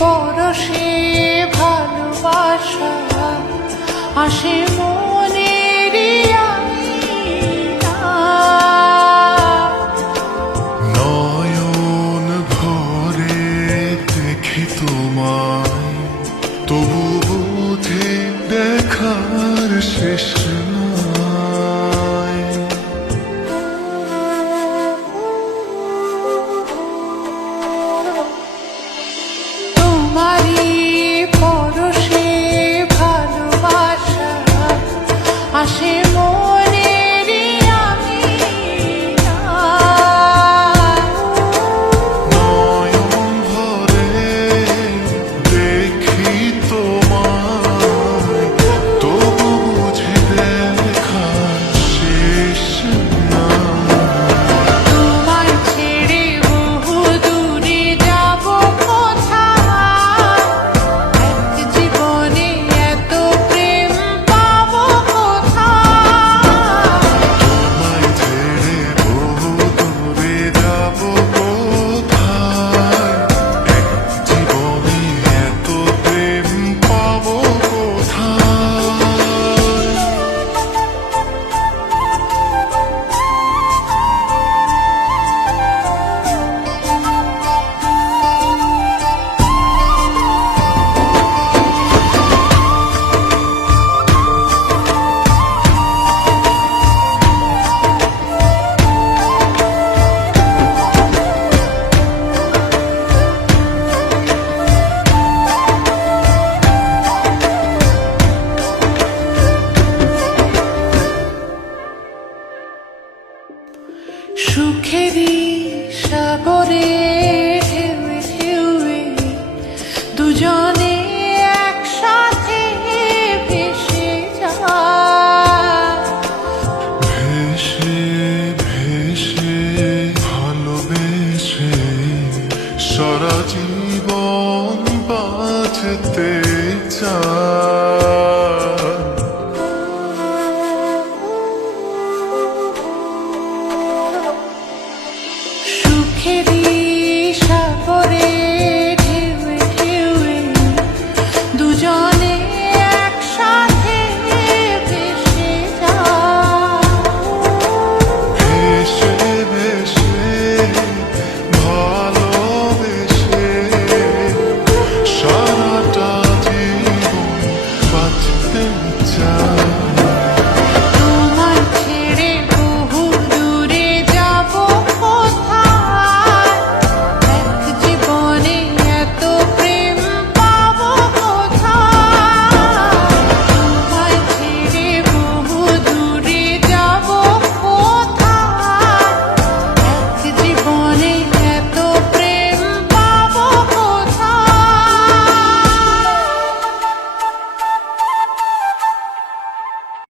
পরশে ভালোবাসা আসে মনেরই নয়ন ভরে দেখি তোমায়, তবু বুঝি দেখার শেষ নাই। তোমারই পরশে ভালোবাসা আসে মনেরই নয়ন ভরে দেখি তোমায়, তবু বুঝি দেখার শেষ নাই। তোমায় ছেড়ে বহু দূরে যাব কোথায়, এক জীবনে এত প্রেম পাবো কোথায়। তোমায় ছেড়ে বহু দূরে যাব কোথায়, এক জীবনে এত প্রেম পাবো কোথায়। সুখেরই সাগরে